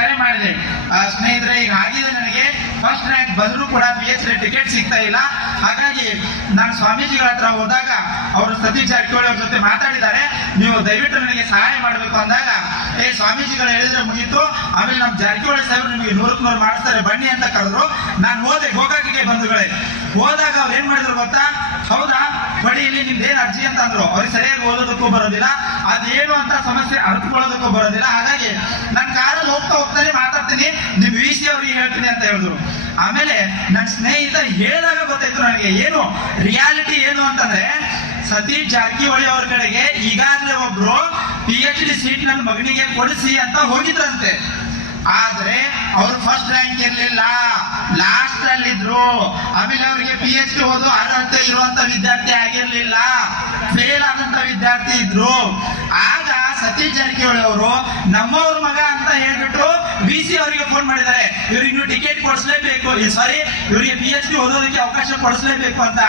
ಕರೆ ಮಾಡಿದೆ. ಸ್ನೇಹಿತರೆ, ಈಗ ಆಗಿದೆ ನನಗೆ ಫಸ್ಟ್ ರ್ಯಾಂಕ್ ಬಂದರೂ ಕೂಡ ಪಿ ಎಚ್ ಡಿ ಟಿಕೆಟ್ ಸಿಗ್ತಾ ಇಲ್ಲ. ಹಾಗಾಗಿ ನಾನು ಸ್ವಾಮೀಜಿಗಳ ಹತ್ರ ಹೋದಾಗ ಅವರು ಸತೀಶ್ ಜಾರಕಿಹೊಳಿ ಅವ್ರ ಜೊತೆ ಮಾತಾಡಿದ್ದಾರೆ. ನೀವು ದಯವಿಟ್ಟು ನನಗೆ ಸಹಾಯ ಮಾಡಬೇಕು ಅಂದಾಗ, ಏ ಸ್ವಾಮೀಜಿಗಳು ಹೇಳಿದ್ರೆ ಮುಗೀತು. ಆಮೇಲೆ ನಮ್ಮ ಜಾರಕಿಹೊಳಿ ಸಾಹೇಬ್ ನಿಮಗೆ ನೂರಕ್ಕೆ ನೂರು ಮಾಡಿಸ್ತಾರೆ. ಬನ್ನಿ ಅಂತ ಕರೆದ್ರು. ನಾನು ಹೋದೆ ಗೋಕಾಕಿಗೆ ಬಂಧುಗಳೇ. ಹೋದಾಗ ಅವ್ರು ಏನ್ ಮಾಡಿದ್ರು ಗೊತ್ತಾ? ಹೌದಾ? ಬಡಿ ಇಲ್ಲಿ ನಿಮ್ದು ಏನ್ ಅರ್ಜಿ ಅಂತ ಅಂದ್ರು. ಅವ್ರಿಗೆ ಸರಿಯಾಗಿ ಓದೋದಕ್ಕೂ ಬರೋದಿಲ್ಲ. ಅದೇನು ಅಂತ ಸಮಸ್ಯೆ ಅರ್ಥಕೊಳ್ಳೋದಕ್ಕೂ ಬರೋದಿಲ್ಲ. ಹಾಗಾಗಿ ನಾನು ಅಂತ ಹೇಳಿದ್ರು. ಆಮೇಲೆ ನನ್ನ ಸ್ನೇಹಿತ ಹೇಳಿದಾಗ ಗೊತ್ತಾಯ್ತು ನನಗೆ, ಏನು? ರಿಯಾಲಿಟಿ ಏನು ಅಂತಂದ್ರೆ, ಸತೀಶ್ ಜಾರಕಿಹೊಳಿ ಅವ್ರ ಕಡೆಗೆ ಈಗಾಗಲೇ ಒಬ್ರು ಪಿ ಎಚ್ ಡಿ ಸೀಟ್ ನನ್ನ ಮಗನಿಗೆ ಕೊಡಿಸಿ ಅಂತ ಹೋಗಿದ್ರಂತೆ. ಆದ್ರೆ ಅವ್ರು ಫಸ್ಟ್ ರ್ಯಾಂಕ್ ಇರ್ಲಿಲ್ಲ. ಲಾಸ್ಟ್ ಅಲ್ಲಿದ್ರು. ಆಮೇಲೆ ಅವರಿಗೆ ಪಿ ಎಚ್ ಡಿ ಓದು ಅರ್ಹತೆ ಇರುವಂತ ವಿದ್ಯಾರ್ಥಿ ಆಗಿರ್ಲಿಲ್ಲ. ಫೇಲ್ ಆದಂತ ವಿದ್ಯಾರ್ಥಿ ಇದ್ರು. ಆಗ ಸತೀಶ್ ಜಾರಕಿಹೊಳಿ ಅವರು, ನಮ್ಮವ್ರ ಮಗ ಬಿ ಸಿ ಅವರಿಗೆ ಫೋನ್ ಮಾಡಿದ್ದಾರೆ, ಇವ್ರಿಗೆ ನೀವು ಟಿಕೆಟ್ ಕೊಡಿಸ್ಲೇಬೇಕು. ಸಾರಿ ಇವರಿಗೆ ಪಿ ಎಚ್ ಡಿ ಓದೋದಕ್ಕೆ ಅವಕಾಶ ಕೊಡಿಸ್ಲೇಬೇಕು ಅಂತ.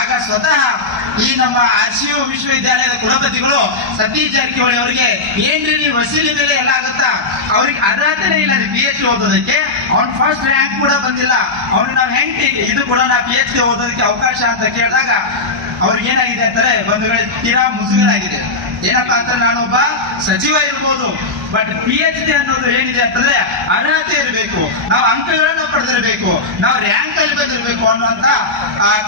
ಆಗ ಸ್ವತಃ ಈ ನಮ್ಮ ಆರ್ ಸಿ ಯು ವಿಶ್ವವಿದ್ಯಾಲಯದ ಕುಲಪತಿಗಳು ಸತೀಶ್ ಜಾರಕಿಹೊಳಿ ಅವರಿಗೆ, ಏನ್ರಿ ನೀವು ವಸೀಲಿ ಮೇಲೆ ಎಲ್ಲ ಆಗುತ್ತಾ? ಅವ್ರಿಗೆ ಅರ್ಹತೆನೇ ಇಲ್ಲ ಪಿ ಎಚ್ ಡಿ ಓದೋದಕ್ಕೆ. ಅವ್ನ್ ಫಸ್ಟ್ ರ್ಯಾಂಕ್ ಕೂಡ ಬಂದಿಲ್ಲ. ಅವ್ನು ನಾವು ಹೆಂಗ್ ಇದು ಕೂಡ ನಾ ಪಿ ಎಚ್ ಡಿ ಓದೋದಕ್ಕೆ ಅವಕಾಶ ಅಂತ ಕೇಳಿದಾಗ ಅವ್ರಿಗೆ ಏನಾಗಿದೆ ಅಂತಾರೆ ಬಂದು ತೀರಾ ಮುಜುಗರಾಗಿದೆ. ಏನಪ್ಪಾ ಅಂದ್ರೆ ನಾನೊಬ್ಬ ಸಚಿವ ಇರ್ಬೋದು ಬಟ್ ಪಿ ಎಚ್ ಡಿ ಅನ್ನೋದು ಏನಿದೆ ಅಂತಂದ್ರೆ ಅರ್ಹತೆ ಇರಬೇಕು. ನಾವು ಅಂಕಗಳನ್ನು ಪಡೆದಿರಬೇಕು, ನಾವು ರ್ಯಾಂಕ್ ಅಲ್ಲಿ ಬಂದಿರಬೇಕು ಅನ್ನುವಂತ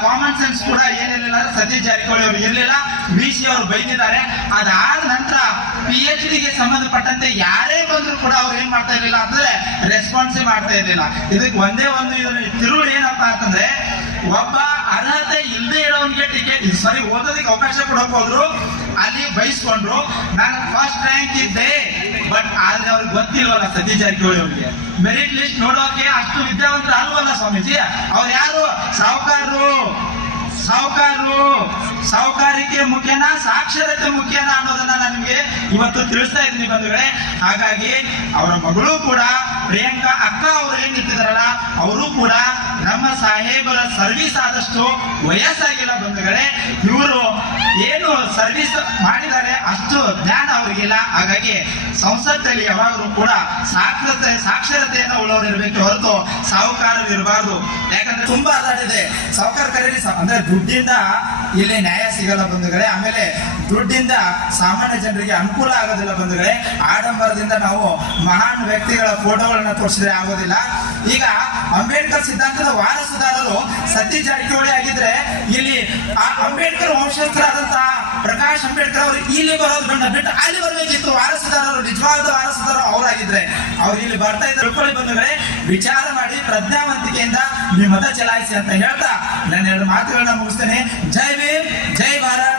ಕಾಮನ್ ಸೆನ್ಸ್ ಕೂಡ ಏನಿರಲಿಲ್ಲ ಸತೀಶ್ ಜಾರಕಿಹೊಳಿ ಅವರು ಇರಲಿಲ್ಲ ಬಿ ಸಿ ಅವರು ಬೈದಿದ್ದಾರೆ. ಅದಾದ ನಂತರ ಪಿ ಎಚ್ ಡಿಗೆ ಸಂಬಂಧಪಟ್ಟಂತೆ ಯಾರೇ ಬಂದ್ರು ಕೂಡ ಅವ್ರು ಏನ್ ಮಾಡ್ತಾ ಇರಲಿಲ್ಲ ಅಂದ್ರೆ ರೆಸ್ಪಾನ್ಸೇ ಮಾಡ್ತಾ ಇರಲಿಲ್ಲ. ಇದಕ್ಕೆ ಒಂದೇ ಒಂದು ತಿರುಳು ಏನಪ್ಪಾ ಅಂತಂದ್ರೆ, ಒಬ್ಬ ಅರ್ಹತೆ ಇಲ್ಲದೆ ಇರೋನ್ಗೆ ಟಿಕೆಟ್ ಸಾರಿ, ಓದೋದಕ್ಕೆ ಅವಕಾಶ ಕೊಡಕ್ ಹೋದ್ರು ಅಲ್ಲಿ ಬಯಸ್ಕೊಂಡ್ರು ನಾನು ಫಸ್ಟ್ ರ್ಯಾಂಕ್ ಇದ್ದೆ ಬಟ್ ಆದ್ರೆ ಅವ್ರಿಗೆ ಗೊತ್ತಿಲ್ವಲ್ಲ ಸತೀಶ್ ಜಾರಕಿಹೊಳಿ ಅವ್ರಿಗೆ. ಮೆರಿಟ್ ಲಿಸ್ಟ್ ನೋಡೋಕೆ ಅಷ್ಟು ವಿದ್ಯಾವಂತರ ಅಲ್ವಲ್ಲ ಸ್ವಾಮೀಜಿ? ಅವ್ರು ಯಾರು? ಸಾಹುಕಾರರು. ಸಾಹುಕಾರರು. ಸಾಹುಕಾರಿಕೆ ಮುಖ್ಯನಾ? ಸಾಕ್ಷರತೆ ಮುಖ್ಯನಾ ಅನ್ನೋದನ್ನ ನಾನು ನಿಮಗೆ ಇವತ್ತು ತಿಳಿಸ್ತಾ ಇದ್ದೀನಿ ಬಂಧುಗಳೇ. ಹಾಗಾಗಿ ಅವರ ಮಗಳು ಕೂಡ ಪ್ರಿಯಾಂಕಾ ಅಕ್ಕ ಅವರು ಏನ್ ನಿಂತಿದಾರಲ್ಲ ಅವರು ಕೂಡ ನಮ್ಮ ಸಾಹೇಬರ ಸರ್ವಿಸ್ ಆದಷ್ಟು ವಯಸ್ಸಾಗಿಲ್ಲ ಬಂಧುಗಳೇ. ಇವರು ಏನು ಸರ್ವಿಸ್ ಮಾಡಿದ್ದಾರೆ ಅಷ್ಟು ಜ್ಞಾನ ಅವರಿಗಿಲ್ಲ. ಹಾಗಾಗಿ ಸಂಸತ್ತಲ್ಲಿ ಯಾವಾಗಲೂ ಕೂಡ ಸಾಕ್ಷರತೆ, ಸಾಕ್ಷರತೆಯನ್ನು ಉಳ್ಳವರು ಇರಬೇಕು ಹೊರತು ಸಾಹುಕಾರರು ಇರಬಾರ್ದು. ಯಾಕಂದ್ರೆ ತುಂಬಾ ಅದಾಡಿದೆ ಸಾಹುಕಾರ ಕರೀರಿ ಅಂದ್ರೆ ದುಡ್ಡಿಂದ ಇಲ್ಲಿ ನ್ಯಾಯ ಸಿಗಲ್ಲ ಬಂಧುಗಳೇ. ಆಮೇಲೆ ದುಡ್ಡಿಂದ ಸಾಮಾನ್ಯ ಜನರಿಗೆ ಅನುಕೂಲ ಆಗೋದಿಲ್ಲ ಬಂಧುಗಳೇ. ಆಡಂಬರದಿಂದ ನಾವು ಮಹಾನ್ ವ್ಯಕ್ತಿಗಳ ಫೋಟೋಗಳನ್ನ ತೋರಿಸಿದ್ರೆ ಆಗೋದಿಲ್ಲ. ಈಗ ಅಂಬೇಡ್ಕರ್ ಸಿದ್ಧಾಂತದ ವಾರಸುದಾರರು ಸತೀಶ್ ಜಾರಕಿಹೊಳಿ ಆಗಿದ್ರೆ ಇಲ್ಲಿ ಆ ಅಂಬೇಡ್ಕರ್ ವಂಶಸ್ಥರಾದಂತಹ ಪ್ರಕಾಶ್ ಅಂಬೇಡ್ಕರ್ ಅವರು ಇಲ್ಲಿ ಬರೋದು ಬಂದ ಬಿಟ್ಟು ಅಲ್ಲಿ ಬರಬೇಕಿತ್ತು ವಾರಸುದಾರರು, ನಿಜವಾದ ವಾರಸುದಾರರು ಅವರಾಗಿದ್ರೆ ಅವ್ರು ಇಲ್ಲಿ ಬರ್ತಾ ಇದ್ದಾರೆ. ತಿಳ್ಕೊಳ್ಳಿ ಬಂಧುಗಳೇ, ವಿಚಾರ ಮಾಡಿ ಪ್ರಜ್ಞಾವಂತಿಕೆಯಿಂದ ನಿಮ್ಮ ಮತ ಚಲಾಯಿಸಿ ಅಂತ ಹೇಳ್ತಾ ನಾನು ಎರಡು ಮಾತುಗಳನ್ನ ಮುಗಿಸ್ತೇನೆ. ಜೈ ಭೀಮ್, ಜೈ ಭಾರತ್.